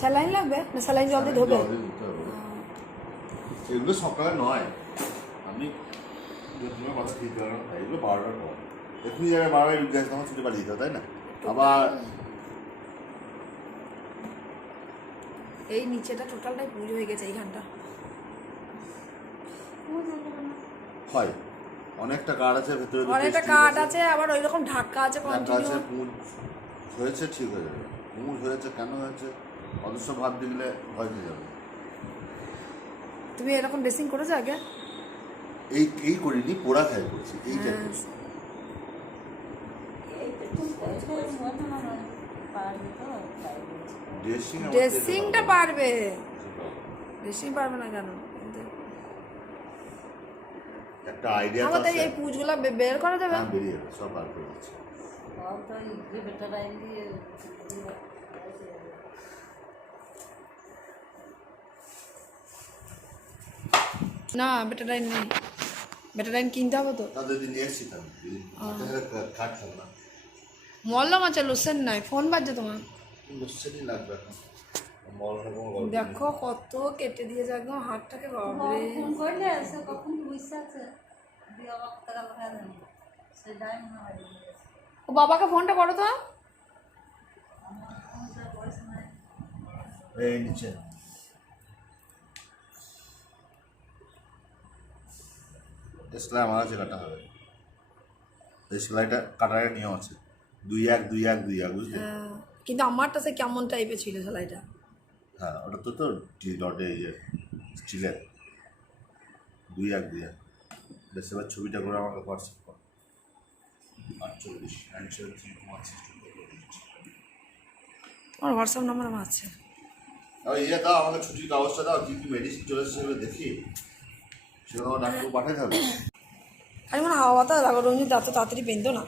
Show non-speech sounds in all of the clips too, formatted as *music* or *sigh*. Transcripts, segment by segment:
Saline লাগবে? না saline জল দিয়ে ধোবে? এগুলো সকালে নয়। আমি কথা ঠিক এগুলো বারোটার পর। এখনই যাবে বারোটায় গ্যাস তখন ছুটি যেতে হবে, তাই না? আবার এই নিচেটা টোটালটাই পুজো হয়ে গেছে এইখানটা হয় অনেকটা কার্ড আছে ভেতরে অনেকটা কাঠ আছে আবার ওই রকম ঢাকা আছে কন্টিনিউ হয়েছে ঠিক হয়ে যাবে পুঁজ হয়েছে কেন হয়েছে অদৃশ্য ভাব দিলে ভয় হয়ে যাবে তুমি এরকম ড্রেসিং করেছ আগে এই এই করিনি পোড়া খাই করছি এইটা ড্রেসিংটা পারবে। ড্রেসিং পারবে না কেন? একটা আইডিয়া আমাদের এই পুজগুলো বের করা যাবে? হ্যাঁ বেরিয়ে সব বার করে দিচ্ছি। না নেই। কিনতে হবে তো। তাদের দিন নিয়ে এসছি না। মল্লম আছে লোসেন নাই ফোন বাজছে তোমার? লোসেনই লাগবে। দেখো কত কেটে দিয়েছে একদম হাতটাকে বাবরে ফোন করলে সে কখন বুঝতে আছে? দিয়ে মনে হয় ও বাবাকে ফোনটা করো তো। এই নিচে। সেলাই আমার আছে কাটা হবে। এই সেলাইটা কাটার একটা নিয়ম আছে। দুই এক দুই এক দুই এক বুঝলি? হ্যাঁ, কিন্তু আমারটা সে কেমন টাইপের ছিল সেলাইটা হ্যাঁ ওটা তো তো ডটে ইয়ে স্টিলের। দুই এক দুই এক। বেশ এবার ছবিটা করে আমাকে হোয়াটসঅ্যাপ কর। আটচল্লিশ টু আমার হোয়াটসঅ্যাপ নাম্বার আমার আছে। ইয়ে দাও আমাকে ছুটির কাগজটা দাও কি কি মেডিসিন চলে এসেছে সেগুলো দেখি। সেগুলো আমার ডাক্তারকে পাঠাতে হবে আমি মনে হাওয়া বাতাস লাগো রঞ্জিত এত তাড়াতাড়ি পেনতো না।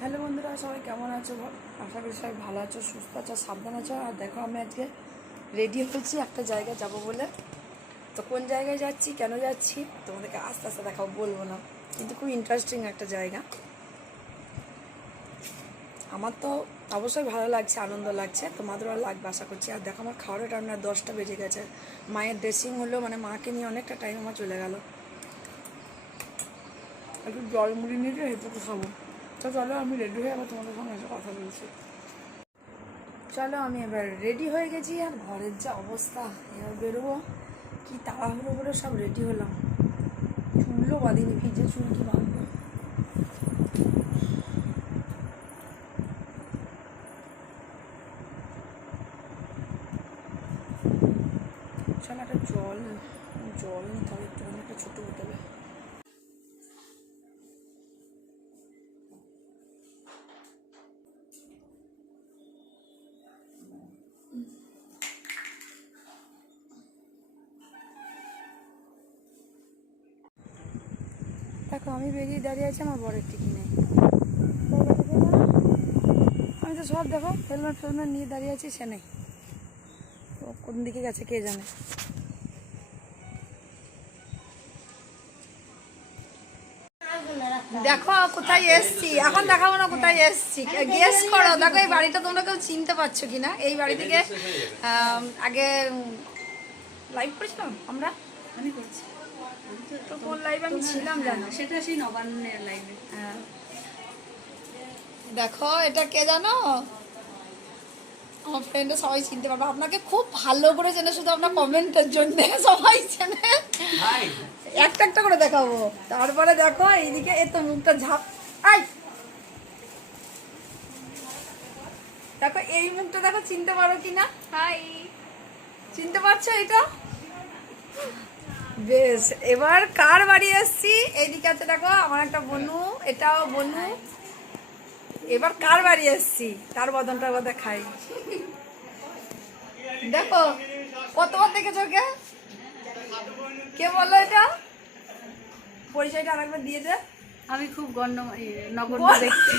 হ্যালো বন্ধুরা, সবাই কেমন আছো? বল আশা করি সবাই ভালো আছো, সুস্থ আছো, সাবধান আছো। আর দেখো, আমি আজকে রেডি হয়েছি একটা জায়গায় যাব বলে। তো কোন জায়গায় যাচ্ছি, কেন যাচ্ছি, তোমাদেরকে আস্তে আস্তে দেখাও বলব না। কিন্তু খুব ইন্টারেস্টিং একটা জায়গা। আমার তো অবশ্যই ভালো লাগছে, আনন্দ লাগছে, তোমাদেরও লাগবে আশা করছি। আর দেখো, আমার খাওয়ার টাইম না, দশটা বেজে গেছে। মায়ের ড্রেসিং হলো মানে মাকে নিয়ে অনেকটা টাইম আমার চলে গেল। একটু জল মুড়ি নিয়ে হেঁটে খাব। তো চলো, আমি রেডি হয়ে আবার তোমাদের সঙ্গে এসে কথা বলছি। চলো, আমি এবার রেডি হয়ে গেছি আর ঘরের যা অবস্থা, এবার বেরোবো। কি তাড়াহুড়ো করে সব রেডি হলাম। চুলও বাঁধিনি, ভিজে চুল কি বাঁধবো? আমি বেরিয়ে দাঁড়িয়ে আছি, আমার বরের টিকি নেই। আমি তো সব দেখো, হেলমেট ফেলমেট নিয়ে দাঁড়িয়ে আছি, সে নেই। কোন দিকে গেছে কে জানে। দেখো কোথায় এসছি, এখন দেখাবো না কোথায় এসছি। গেস করো, দেখো এই বাড়িটা তোমরা কেউ চিনতে পারছ কিনা? এই বাড়ি থেকে আগে লাইভ করেছিলাম আমরা? আমি করছি তো কোন লাইভ আমি ছিলাম জানো? সেটা সেই নবান্নের লাইনে হ্যাঁ। দেখো এটা কে জানো? আমার ফ্রেন্ডে সবাই চিনতে পারবে। আপনাকে খুব ভালো করে চেনে শুধু আপনার কমেন্টের জন্য সবাই চেনে। একটা একটা করে দেখাবো। তারপরে দেখো এইদিকে এ তো মুখটা ঝাপ আই! দেখো এই মুখটা দেখো চিনতে পারো কিনা? হাই চিনতে পারছ এটা? বেশ, এবার কার বাড়ি এসছি এইদিকে আছে দেখো, আমার একটা বনু, এটাও বনু। এবার কার বাড়ি এসছি তার বদনটা এবার খাই দেখো, কতবার দেখেছ কে কে বলল এটা? পরিচয়টা আরেকবার দিয়ে দে। আমি খুব গণ্য নগণ্য দেখছি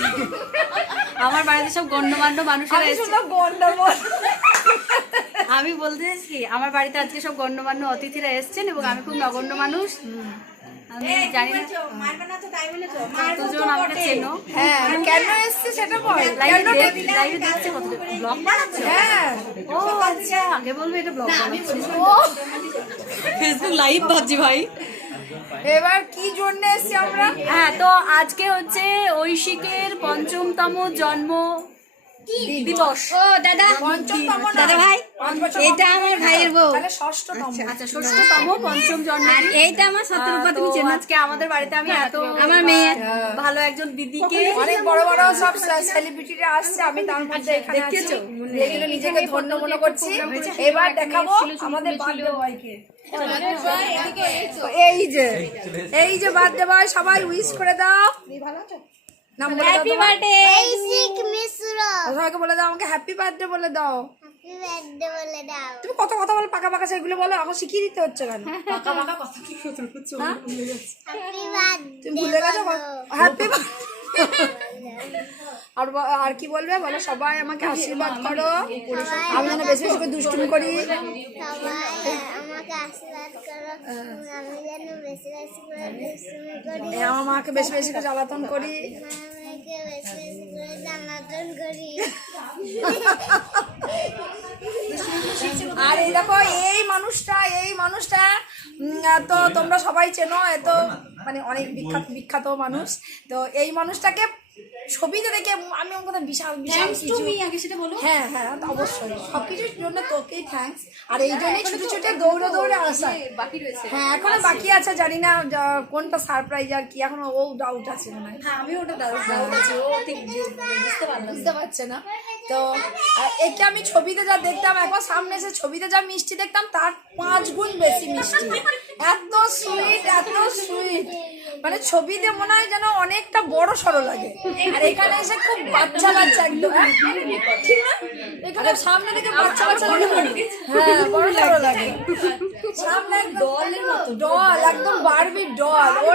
আমার বাড়িতে সব গণ্যমান্য মানুষেরা আমি এসেছে। আমি বলতে চাইছি কি আমার বাড়িতে আজকে সব গণ্যমান্য অতিথিরা এসেছেন এবং আমি খুব নগণ্য মানুষ। আমি জানি না। চেনো? হ্যাঁ কেন এসছে সেটা বল। লাইভে লাইভে দেখছে কত ব্লগ বানাচ্ছ হ্যাঁ। ও আচ্ছা আগে বলবে এটা ব্লগ বানাচ্ছি ফেসবুক লাইভ ভাবছি ভাই। এবার কি জন্য এসেছি আমরা? হ্যাঁ তো আজকে হচ্ছে ঐশিকের পঞ্চমতম জন্ম দিবস। ও দাদা। পঞ্চমতম দাদা ভাই এটা আমার ভাইয়ের বউ। তাহলে ষষ্ঠতম আচ্ছা ষষ্ঠতম পঞ্চম জন্ম। এইটা আমার শত্রুপা তুমি চেনো। আজকে আমাদের বাড়িতে আমি এত আমার মেয়ে। ভালো একজন দিদিকে অনেক বড় বড় সব সেলিব্রিটিরা আসছে আমি তার মধ্যে এখানে আছি। এগুলো নিজেকে ধন্য মনে করছি। এবার দেখাবো আমাদের বার্থডে বয়কে। এই যে এই যে বার্থডে বয় সবাই উইশ করে দাও। নাম বলে সবাইকে বলে দাও আমাকে হ্যাপি বার্থডে বলে দাও। হ্যাপি বার্থডে বলে দাও। তুমি কত কথা বলো পাকা পাকা সেগুলো বলো এখন শিখিয়ে দিতে হচ্ছে কেন? *laughs* পাকা পাকা কথা কি *laughs* তুমি ভুলে গেছো? হ্যাপি আর ব- আর কি বলবে? বলো সবাই আমাকে আশীর্বাদ করো। আমি যেন বেশি বেশি করে দুষ্টুমি করি। আমার মাকে বেশি বেশি করে জ্বালাতন করি। আমাকে বেশি বেশি করে জানাতন করি আর এই দেখো এই মানুষটা এই মানুষটা তো তোমরা সবাই চেনো এত মানে অনেক বিখ্যাত বিখ্যাত মানুষ। তো এই মানুষটাকে ছবিতে দেখে আমি ওর কথা বিশাল বিশাল কিছু আগে সেটা বলো। হ্যাঁ হ্যাঁ অবশ্যই। সব কিছুর জন্য তোকেই থ্যাঙ্কস আর এই জন্যই ছুটে ছুটে দৌড়ে দৌড়ে আসা। বাকি রয়েছে। হ্যাঁ এখনও বাকি আছে জানি না কোনটা সারপ্রাইজ আর কি এখনও ও ডাউট আছে মনে হয়। হ্যাঁ আমি ওটা দাদা বলছি ও ঠিক বুঝতে পারলাম বুঝতে পারছে না। তো একে আমি ছবিতে যা দেখতাম এখন সামনে এসে ছবিতে যা মিষ্টি দেখতাম তার পাঁচ গুণ বেশি মিষ্টি। এত সুইট এত সুইট মানে ছবিতে মনে হয় যেন অনেকটা বড় সড়ো লাগে। আর এখানে এসে খুব বাচ্চা বাচ্চা একদম হ্যাঁ? ঠিক না? এখানে সামনে থেকে বাচ্চা বাচ্চা লাগে। হ্যাঁ বড় সড়ো লাগে। সামনে ডলের মতো। ডল একদম বারবি ডল। পুরো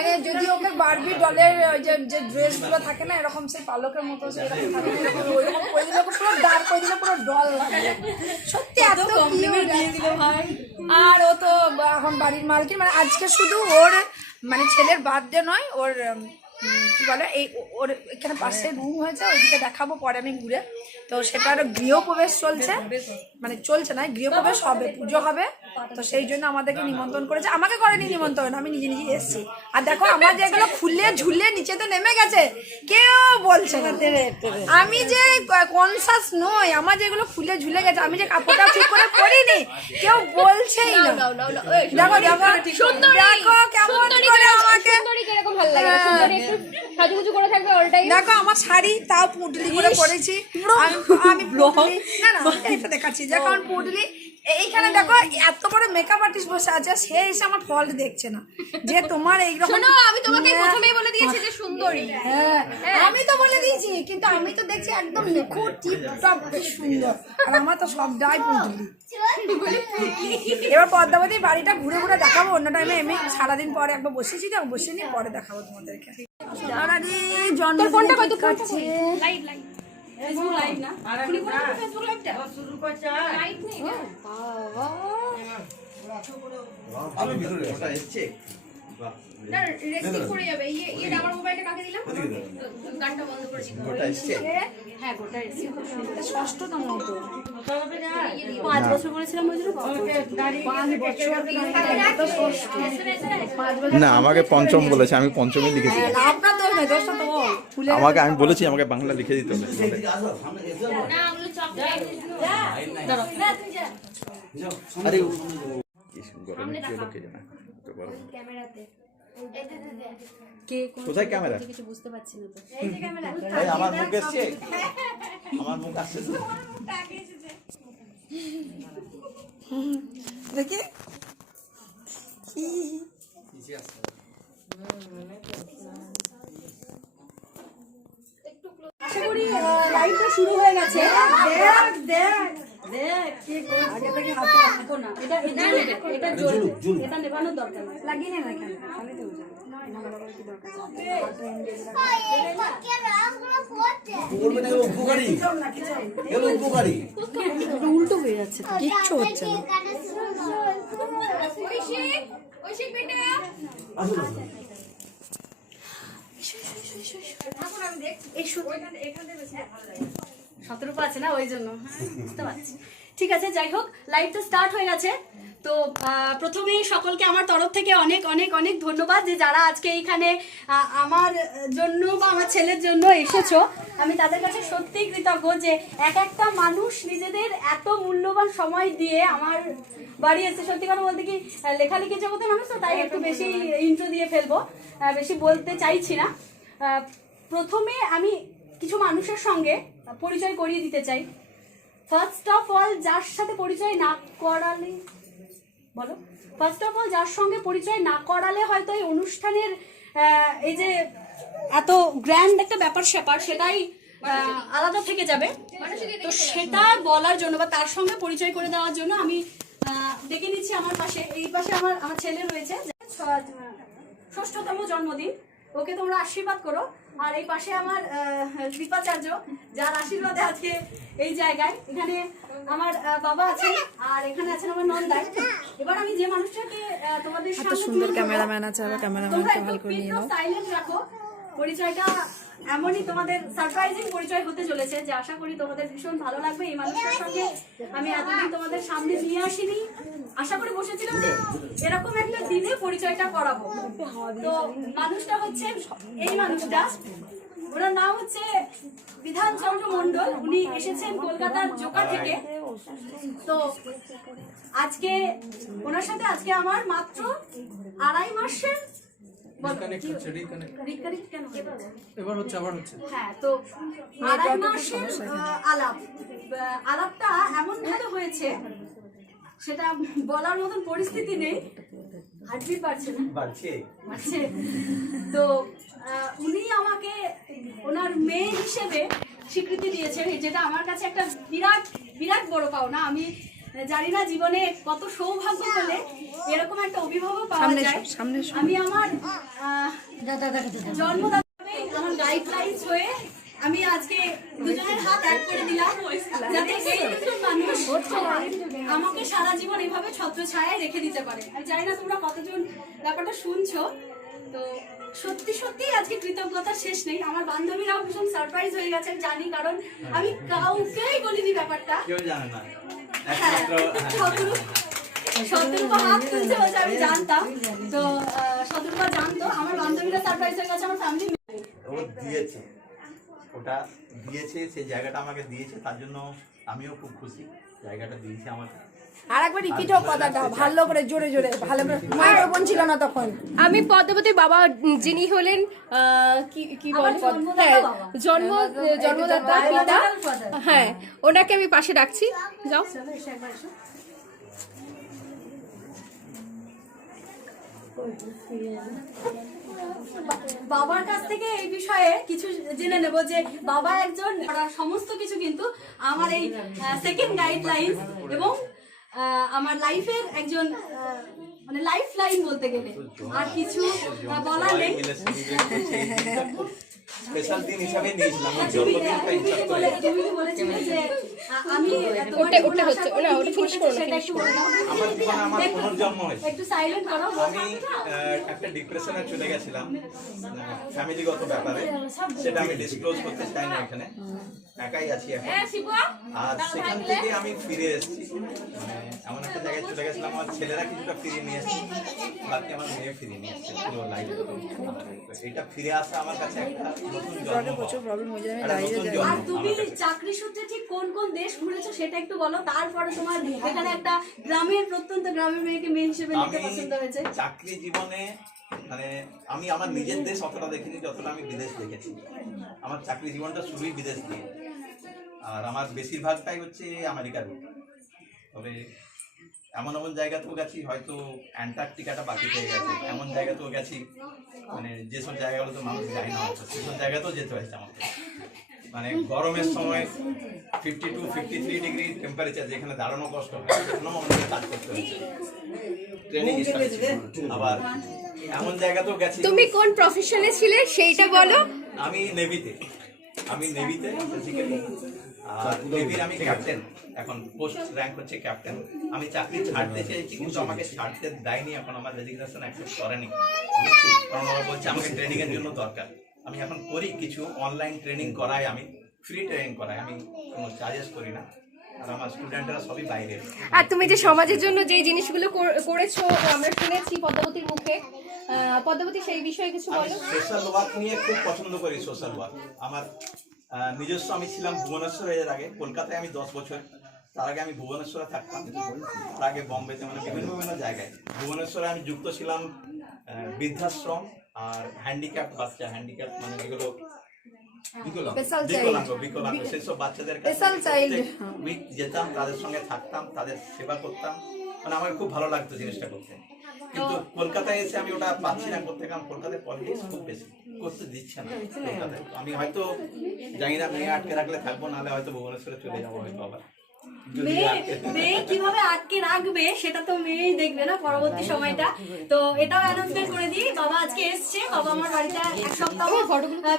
মানে যদি ওকে বারবি ডলের যে যে ড্রেসগুলো থাকে না এরকম সেই পালকের মতো থাকে না, এরকম ওইরকম করে দিলে পুরো ডার্ক করে দিলে পুরো ডল লাগে। সত্যি এত ভাই। আর ও তো এখন বাড়ির মালকিন মানে আজকে শুধু ওর মানে ছেলের বার্থডে নয় ওর কি বলে এই ওর এখানে পাশে রুম হয়েছে ওইদিকে দেখাবো পরে আমি ঘুরে তো সেটার গৃহপ্রবেশ চলছে মানে চলছে না গৃহপ্রবেশ হবে পুজো হবে তো সেই জন্য আমাদেরকে নিমন্ত্রণ করেছে আমাকে করেনি নিমন্ত্রণ আমি নিজে নিজে এসেছি আর দেখো আমার যেগুলো খুলে ঝুলে নিচেতে নেমে গেছে কেউ বলছে না আমি যে কনসাস নই আমার যেগুলো খুলে ঝুলে গেছে আমি যে কাপড়টা ঠিক করে পরিনি কেউ বলছেই না দেখো দেখো দেখো কেমন করে আমাকে দেখো আমার শাড়ি তাও পুটলি করে পরেছি। আমি আমি পুটলি না না এটা দেখাচ্ছি। যে আমার পুটলি এইখানে দেখো এত বড় মেকআপ আর্টিস্ট বসে আছে সে এসে আমার ফল্ট দেখছে না। যে তোমার এইরকম আমি তোমাকে প্রথমেই বলে দিয়েছি যে সুন্দরী। হ্যাঁ আমি তো বলে দিয়েছি কিন্তু আমি তো দেখছি একদম নিখুঁত টিপ টপ সুন্দর। আর আমার তো সবটাই পুটলি। এবার পদ্মাবতী বাড়িটা ঘুরে ঘুরে দেখাবো অন্য টাইমে এমনি সারাদিন পরে একবার বসেছি তো বসে নিয়ে পরে দেখাবো তোমাদেরকে। সারাদি জন্ম ফোনটা কত কাটছে। লাইভ লাইভ ফেসবুক লাইভ না। ফেসবুক লাইভটা শুরু করছে লাইভ নেই। বাবা। আমি ভিতরে ওটা এসছে। না রেস্ট্রিক্ট করে যাবে ইয়ে ইয়ে আমার মোবাইলটা কাকে দিলাম? গানটা বন্ধ করে দিই এসছে? হ্যাঁ গোটা এসেছি। ষষ্ঠতম তো পাঁচ বছর বলেছিলাম ওই জন্য পাঁচ বছর। পাঁচ বছর না আমাকে পঞ্চম বলেছে আমি পঞ্চমই লিখেছি। ওর। ফুলে আমাকে আমি বলেছি আমাকে বাংলা লিখে দিতে হবে। আরে ইস, গরমে কি কে জানে এত গরম। কে কোন কোথায় ক্যামেরা? কিছু বুঝতে পারছি না তো। এই আমার মুখ এসছে? আমার মুখ আসছে তো। দেখি। আশা করি লাইভটা শুরু হয়ে গেছে। দেখ দেখ। উল্টো হয়ে যাচ্ছে কিচ্ছু হচ্ছে না এখন আমি দেখছি এখান থেকে ভালো লাগে শতরূপা আছে না ওই জন্য। হ্যাঁ, বুঝতে পারছি। ঠিক আছে যাই হোক লাইভটা স্টার্ট হয়ে গেছে। তো প্রথমেই সকলকে আমার তরফ থেকে অনেক অনেক অনেক ধন্যবাদ যে যারা আজকে এইখানে আমার জন্য বা আমার ছেলের জন্য এসেছ। আমি তাদের কাছে সত্যিই কৃতজ্ঞ যে এক একটা মানুষ নিজেদের এত মূল্যবান সময় দিয়ে আমার বাড়ি এসে সত্যি কথা বলতে কি লেখালেখি জগতে মানুষ তো তাই একটু বেশি ইন্ট্রো দিয়ে ফেলব বেশি বলতে চাইছি না। প্রথমে আমি কিছু মানুষের সঙ্গে পরিচয় করিয়ে দিতে চাই। ফার্স্ট অফ অল যার সাথে পরিচয় না করালে, বলো। ফার্স্ট অফ অল যার সঙ্গে পরিচয় না করালে হয়তো এই অনুষ্ঠানের এই যে এত গ্র্যান্ড একটা ব্যাপার স্যাপার, সেটাই আলাদা থেকে যাবে। তো সেটা বলার জন্য বা তার সঙ্গে পরিচয় করে দেওয়ার জন্য আমি ডেকে নিচ্ছি আমার পাশে। এই পাশে আমার আমার ছেলে রয়েছে। ষষ্ঠতম জন্মদিন। ওকে তোমরা আশীর্বাদ করো। আর এই পাশে আমার আহ, কৃপাচার্য যার আশীর্বাদে আজকে এই জায়গায়। এখানে আমার বাবা আছেন আর এখানে আছেন আমার নন্দাই। এবার আমি যে মানুষটাকে তোমাদের সামনে সুন্দর ক্যামেরাম্যান আছে, আবার ক্যামেরাম্যান ভালো করে নিয়ে নাও। সাইলেন্ট রাখো। পরিচয়টা এমনই তোমাদের সারপ্রাইজিং পরিচয় হতে চলেছে যে আশা করি তোমাদের ভীষণ ভালো লাগবে এই মানুষটার সঙ্গে। আমি এতদিন তোমাদের সামনে নিয়ে আসিনি। আশা করে বসেছিলাম। যে এরকম একটা দিনে পরিচয়টা করাবো। তো মানুষটা হচ্ছে এই মানুষটা। ওনার নাম হচ্ছে বিধানচন্দ্র মন্ডল উনি এসেছেন কলকাতার জোকা থেকে। তো আজকে ওনার সাথে আজকে আমার মাত্র আড়াই মাসের বলো, কি- Reconnect. কেন এবার হচ্ছে আবার হচ্ছে। হ্যাঁ তো আড়াই মাসের আলাপ। আলাপটা এমন ভাবে হয়েছে সেটা বলার মতন পরিস্থিতি নেই। হার্টবিট পারছে না? বাড়ছে। তো উনি আমাকে ওনার মেয়ে হিসেবে স্বীকৃতি দিয়েছেন যেটা আমার কাছে একটা বিরাট বিরাট বড় পাওনা। আমি জানি না জীবনে কত সৌভাগ্য হলে এরকম একটা অভিভাবক পাওয়া যায়। সামনে আমি আমার জন্মদাতা আমার গাইডলাইন্স হয়ে আমি আজকে দুজনের হাত এক করে দিলাম যাতে দুজন মানুষ আমাকে সারা জীবন এভাবে ছত্র ছায়ায় রেখে দিতে পারে। আমি জানি না তোমরা কতজন ব্যাপারটা শুনছো। তো সত্যি সত্যি আজকে কৃতজ্ঞতা শেষ নেই। আমার বান্ধবীরাও ভীষণ সারপ্রাইজ হয়ে গেছে জানি কারণ আমি কাউকেই বলিনি ব্যাপারটা। হ্যাঁ আমি জানতাম। তো আমার ও দিয়েছে। ওটা দিয়েছে, সেই জায়গাটা আমাকে দিয়েছে, তার জন্য আমিও খুব খুশি। জায়গাটা দিয়েছে আমাকে। আর একবার রিপিট হোক কথাটা ভালো করে জোরে জোরে ভালো করে মাইক্রোফোন ছিল না তখন। আমি পদ্মাবতীর বাবা যিনি হলেন কি কি আমার বলে? জন্মদাতা বাবা। জন্ম জন্মদাতা পিতা। হ্যাঁ ওনাকে আমি পাশে রাখছি। যাও। বাবার কাছ থেকে এই বিষয়ে কিছু জেনে নেব যে বাবা একজন সমস্ত কিছু কিন্তু আমার এই সেকেন্ড গাইডলাইন এবং আমার লাইফের একজন মানে লাইফ লাইন বলতে গেলে। আর কিছু বলা বলার নেই। স্পেশাল দিন হিসাবে নিয়েছিলাম। জন্মদিন তুমি জন্মদিনটা তুমি বলেছিলে যে আমি তোমার ওটা- ওটা হচ্ছে, না, কি ওটা কি করো সেটা একটু আমার জীবনে আমার পুনর্জন্ম হয়েছে। একটু সাইলেন্ট করো আমি একটা ডিপ্রেশনে চলে গেছিলাম ফ্যামিলিগত ব্যাপারে। সেটা আমি ডিসক্লোজ করতে চাই না এখানে। একাই আছি এখন। আর সেখান থেকে আমি ফিরে এসেছি। মানে এমন একটা জায়গায় চলে গেছিলাম আমার ছেলেরা কিছুটা ফিরিয়ে নিয়ে এসেছে। বাকি আমার মেয়ে ফিরিয়ে নিয়ে এসেছে পুরো লাইফ এটা ফিরে আসা আমার কাছে একটা নতুন জন্ম। প্রবলেম হয়ে যায় আমি একটা নতুন যাই। জন্ম আর তুমি চাকরি সূত্রে ঠিক কোন কোন দেশ ঘুরেছো সেটা একটু বলো। তারপরে তোমার এখানে একটা গ্রামের প্রত্যন্ত গ্রামের মেয়েকে মেয়ে হিসেবে নিতে পছন্দ হয়েছে। চাকরি জীবনে মানে আমি আমার নিজের দেশ অতটা দেখিনি যতটা আমি বিদেশ দেখেছি। আমার চাকরি জীবনটা শুরুই বিদেশ দিয়ে। আর আমার বেশিরভাগটাই হচ্ছে আমেরিকার তবে এমন এমন জায়গাতেও গেছি হয়তো অ্যান্টার্কটিকাটা বাকি হয়ে গেছে। এমন জায়গাতেও গেছি মানে যেসব জায়গাগুলো তো মানুষ যায় না সেসব জায়গাতেও যেতে হয়েছে আমাকে। মানে গরমের সময় fifty two fifty three degree temperature যেখানে দাঁড়ানো কষ্ট হয় সেখানেও আমাদের কাজ করতে হচ্ছে। ট্রেনিং আবার এমন জায়গাতেও গেছি তুমি কোন প্রফেশনে ছিলে সেইটা বলো। আমি নেভিতে আমি নেভিতে বেসিক্যালি আর নেভির আমি ক্যাপ্টেন এখন পোস্ট র্যাঙ্ক হচ্ছে ক্যাপ্টেন আমি চাকরি ছাড়তে চেয়েছি কিন্তু আমাকে ছাড়তে দেয়নি। এখন আমার রেজিগনেশন অ্যাকসেপ্ট করেনি। কারণ ওরা বলছে আমাকে ট্রেনিং এর জন্য দরকার। আমি এখন করি কিছু অনলাইন ট্রেনিং করাই আমি ফ্রি ট্রেনিং করাই আমি কোনো চার্জেস করি না। আর আমার স্টুডেন্টরা সবই বাইরে। আর তুমি যে সমাজের জন্য যে জিনিসগুলো কর- করেছ আমরা শুনেছি পদ্মাবতীর মুখে। পদ্মাবতী সেই বিষয়ে কিছু বলো? সোশ্যাল ওয়ার্ক নিয়ে খুব পছন্দ করি সোশ্যাল ওয়ার্ক আমার নিজস্ব আমি ছিলাম ভুবনেশ্বরে এর আগে কলকাতায় আমি দশ বছর। তার আগে আমি ভুবনেশ্বরে থাকতাম। তার আগে বম্বেতে মানে বিভিন্ন বিভিন্ন জায়গায়। ভুবনেশ্বরে আমি যুক্ত ছিলাম বৃদ্ধাশ্রম। আর হ্যান্ডিক্যাপ বাচ্চা হ্যান্ডিক্যাপ মানে সেসব বাচ্চাদের উইক যেতাম তাদের সঙ্গে থাকতাম তাদের সেবা করতাম। মানে আমার খুব ভালো লাগতো জিনিসটা করতে। কিন্তু কলকাতায় এসে আমি ওটা পাচ্ছি না করতে কারণ কলকাতায় পলিটিক্স খুব বেশি। করতে দিচ্ছে না কলকাতায়। আমি হয়তো জানি না মেয়ে আটকে রাখলে থাকব নাহলে হয়তো ভুবনেশ্বরে চলে যাব হয়তো আবার। মেয়ে মেয়ে কীভাবে আটকে রাখবে সেটা তো মেয়েই দেখবে না পরবর্তী সময়টা। তো এটাও অ্যানাউন্সমেন্ট করে দিই। বাবা আজকে এসছে। বাবা আমার বাড়িতে এক সপ্তাহ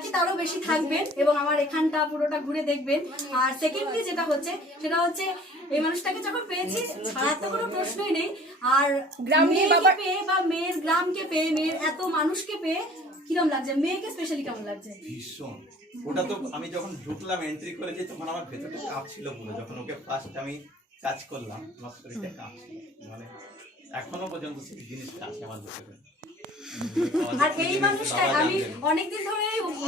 কি তারও বেশি থাকবেন এবং আমার এখানটা পুরোটা ঘুরে দেখবেন। আর সেকেন্ডলি যেটা হচ্ছে সেটা হচ্ছে এই মানুষটাকে যখন পেয়েছি ছাড়ার তো কোনো প্রশ্নই নেই। আর গ্রাম বাবার- পেয়ে বা মেয়ের গ্রামকে পেয়ে মেয়ের এত মানুষকে পেয়ে কিরম লাগছে? মেয়েকে স্পেশালি কেমন লাগছে? ভীষণ। ওটা তো আমি যখন ঢুকলাম এন্ট্রি করেছি, তখন আমার ভেতরটা কাঁপছিল পুরো। যখন ওকে ফার্স্ট আমি কাজ করলাম, আমার শরীরটা কাঁপছিল। মানে এখনও পর্যন্ত সেই জিনিসটা আছে আমার ভেতরে। আর এই মানুষটা আমি অনেকদিন ধরে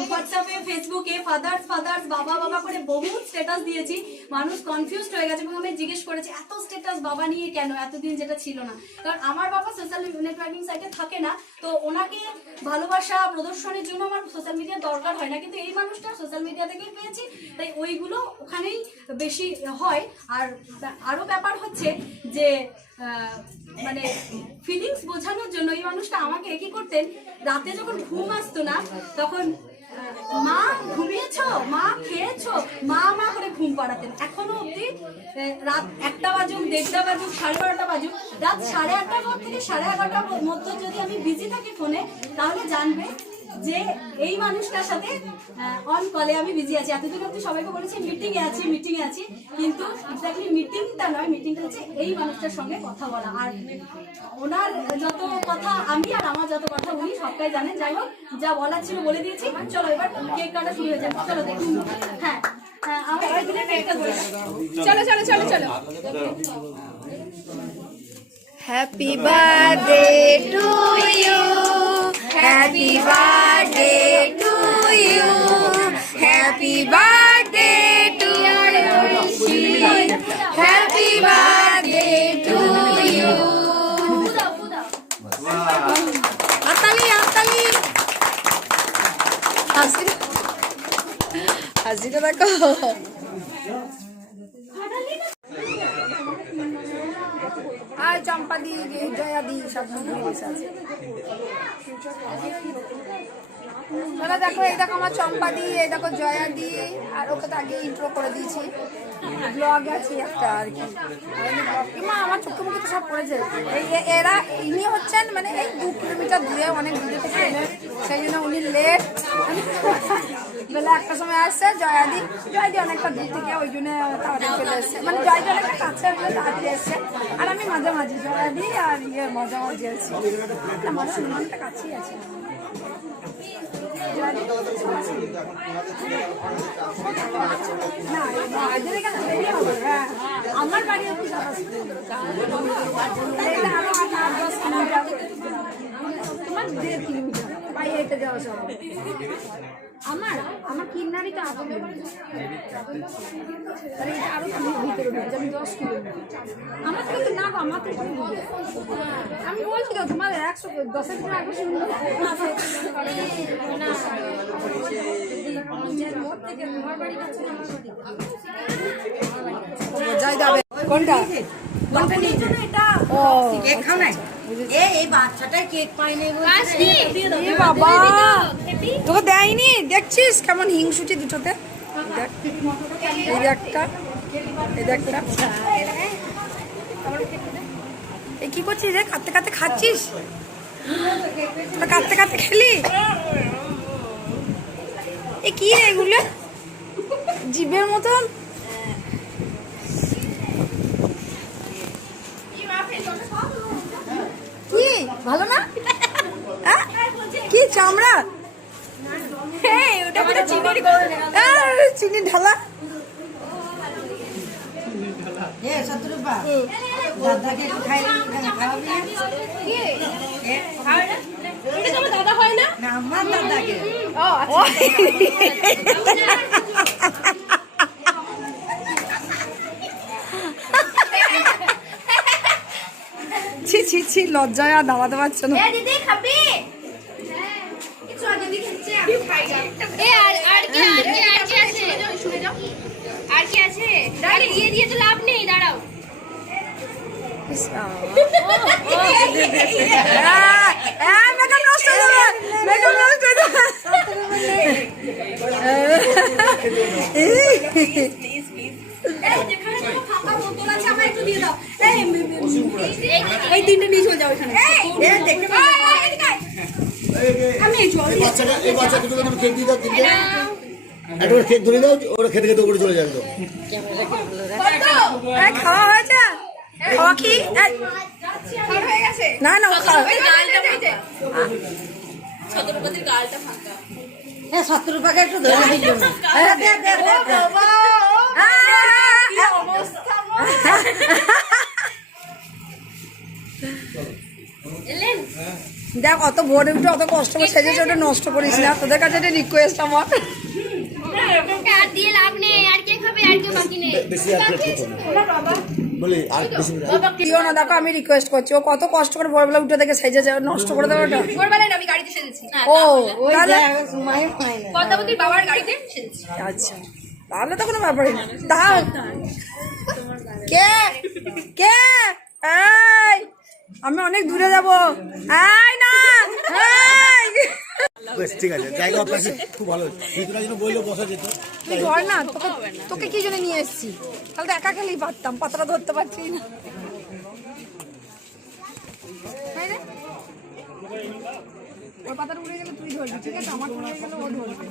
হোয়াটসঅ্যাপে ফেসবুকে ফাদার্স ফাদার্স বাবা বাবা করে বহু স্ট্যাটাস দিয়েছি। মানুষ কনফিউজড হয়ে গেছে এবং আমি জিজ্ঞেস করেছি এত স্ট্যাটাস বাবা নিয়ে কেন? এতদিন যেটা ছিল না। কারণ আমার বাবা সোশ্যাল নেটওয়ার্কিং সাইটে থাকে না তো ওনাকে ভালোবাসা প্রদর্শনের জন্য আমার সোশ্যাল মিডিয়া দরকার হয় না। কিন্তু এই মানুষটা সোশ্যাল মিডিয়া থেকেই পেয়েছি তাই ওইগুলো ওখানেই বেশি হয়। আর আরও ব্যাপার হচ্ছে যে মানে ফিলিংস বোঝানোর জন্য এই মানুষটা আমাকে একই করতেন। রাতে যখন ঘুম আসতো না, তখন মা ঘুমিয়েছো? মা খেয়েছো? মা মা করে ঘুম পাড়াতেন। এখনও অব্দি রাত একটা বাজুক, দেড়টা বাজুক, সাড়ে বারোটা বাজুক। রাত সাড়ে আটটার পর থেকে সাড়ে এগারোটার মধ্যে যদি আমি বিজি থাকি ফোনে তাহলে জানবে যে এই মানুষটার সাথে অন কলে আমি বিজি আছি। এতদিন অব্দি সবাইকে বলেছি মিটিং এ আছি মিটিং এ আছি। কিন্তু এক্স্যাক্টলি মিটিংটা নয় মিটিংটা হচ্ছে এই মানুষটার সঙ্গে কথা বলা। আর ওনার যত কথা আমি আর আমার যত কথা উনি সবটাই জানেন। যাই হোক, যা বলার ছিল বলে দিয়েছি। চলো এবার কেক কাটা শুরু হয়ে যাবে চলো দেখুন হ্যাঁ। চলো চলো চলো চলো। Happy birthday to you happy birthday to you happy birthday to happy birthday to you হাতালি হাতালি হাসি হাসিটা দেখো। আর চম্পা দি জয়া দি সব বসে আছে। দাদা, দেখো, এই দেখো আমার চম্পা দি এই দেখো জয়া দি আর ওকে তো আগে ইন্ট্রো করে দিয়েছি। ব্লগ আছে একটা আর কি। মা, আমার চোখে মুখে তো সব পড়েছে। এরা, ইনি হচ্ছেন মানে এই দু কিলোমিটার দূরে অনেক দূরে থেকে সেই জন্য উনি লেট বেলা একটা সময় আসছে জয়াদি জয়াদি অনেকটা দূর থেকে ওই জন্য তাড়াতাড়ি চলে এসছে মানে জয়াদি অনেকটা কাছে বলে তাড়াতাড়ি এসছে আর আমি মাঝে মাঝে জয়াদি আর ইয়ে মজা মাঝে আছি মজা অনেকটা কাছেই আছে। আমার বাড়ি কিলোমিটার তোমার দেড় কিলোমিটার। হেঁটে যাওয়া সব আমার আমার কিন্নারি তো আগে তাহলে এটা আরও তুমি ভিতরে ঢুকছে আমি দশ কিলোমিটার আমার থেকে না গো, আমার থেকে আমি বলছি তো তোমার একশো দশের দিন আগে শুনব কোনটা? কোনটা নিয়ে এটা ও। কেক খাও নাই? এ এই বাচ্চাটা কেক পায়নি বলছে। এ বাবা। তোকে দেয়নি? দেখছিস কেমন হিংসুটি দুটোতে? এই একটা। এই একটা। এই কি করছিস রে? কাঁদতে কাঁদতে খাচ্ছিস? তোরা কাঁদতে কাঁদতে খেলি? এ কি রে এগুলো? জীবের মতন কি ভালো না হ্যাঁ? কি চামড়া ওটা চিনি ঢালা। দাদা হয় না? ও আচ্ছা। ছি ছি ছি লজ্জায় আর দাঁড়াতে পারছে না দিদি খাবি কিছু আর দিদি খাচ্ছে আমি খাই এ আর আর কি আর কি আর কি আছে শুনে যাও আর কি আছে আরে দিয়ে দিয়ে তো লাভ নেই দাঁড়াও হয়ে হয়ে একটু দিয়ে দাও এই, এই তিনটে নিয়ে চলে যাও এখানে আমি এই এই বাচ্চা দুটো তুমি দাও ওরা খেতে খেতে উপরে চলে যাবে খাওয়া হয়েছে খাওয়া কি? হয়ে না না খাওয়া। সত্তর টাকা একটু ধরে দিল দেখ অত ভোরে উঠে অত কষ্ট করে ওটা নষ্ট করিস না। তোদের কাছে একটা রিকোয়েস্ট আমার আর দিয়ে লাভ নেই আর কে খাবে আর কে বাকি নেই বেশি বলি আর বেশি না দেখো আমি রিকোয়েস্ট করছি। ও কত কষ্ট করে ভোরবেলা উঠে থেকে নষ্ট করে দেবে ওটা ভোরবেলায় আমি গাড়িতে সেজেছি। ও তাহলে সময় না। পদ্মাবতীর বাবার গাড়িতে সেজেছি। আচ্ছা। তাহলে তো কোনো ব্যাপারই না। কে? কে? আমি অনেক দূরে যাব। না! বেশ ঠিক আছে জায়গা পাশে খুব ভালো ভিতরে জন্য বইলেও বসা যেত। তুই ধর না তোকে তোকে কি জন্য নিয়ে এসেছি? তাহলে তো একা খেলেই পারতাম পাতাটা ধরতে পারছি না। ওর পাতাটা উড়ে গেলে তুই ধরবি ঠিক আছে? আমার উড়ে গেলে ও ধরবে।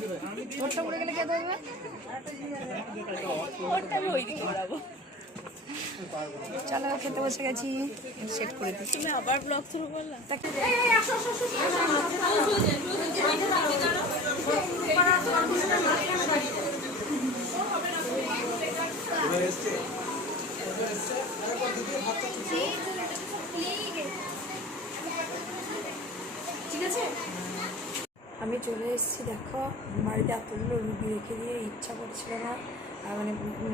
তোরটা উড়ে গেলে কে ধরবে? চলো খেতে বসে গেছি সেট করে দিচ্ছি তুমি আবার ব্লগ শুরু করলাম আমি চলে এসেছি দেখো বাড়িতে এতগুলো রুগী রেখে দিয়ে ইচ্ছা করছিল না মানে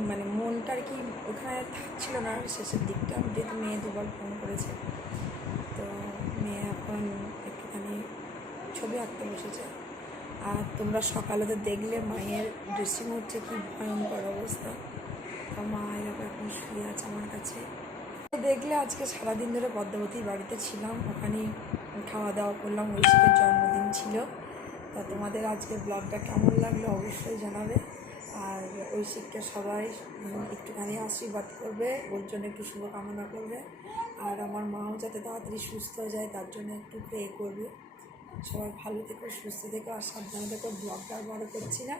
মানে মনটা আর কি ওখানে থাকছিল না, শেষের দিকটা। যেহেতু মেয়ে দুবার ফোন করেছে, তো মেয়ে এখন একটুখানি ছবি আঁকতে বসেছে। আর তোমরা সকালে তো দেখলে মায়ের ড্রেসিং হচ্ছে কি ভয়ঙ্কর অবস্থা। তো মা এরকম এখন শুয়ে আছে আমার কাছে। দেখলে আজকে সারাদিন ধরে পদ্মাবতীর বাড়িতে ছিলাম, ওখানেই খাওয়া দাওয়া করলাম ঐশিকের জন্মদিন ছিল। তা তোমাদের আজকে ব্লগটা কেমন লাগল অবশ্যই জানাবে। ঐশিককে সবাই একটুখানি আশীর্বাদ করবে, ওর জন্য একটু শুভকামনা করবে। আর আমার মাও যাতে তাড়াতাড়ি সুস্থ হয়ে যায়, তার জন্য একটু প্রে করবে। সবাই ভালো থেকো, সুস্থ থেকো, আর সাবধানে থেকো ব্লগটা বড় করছি না।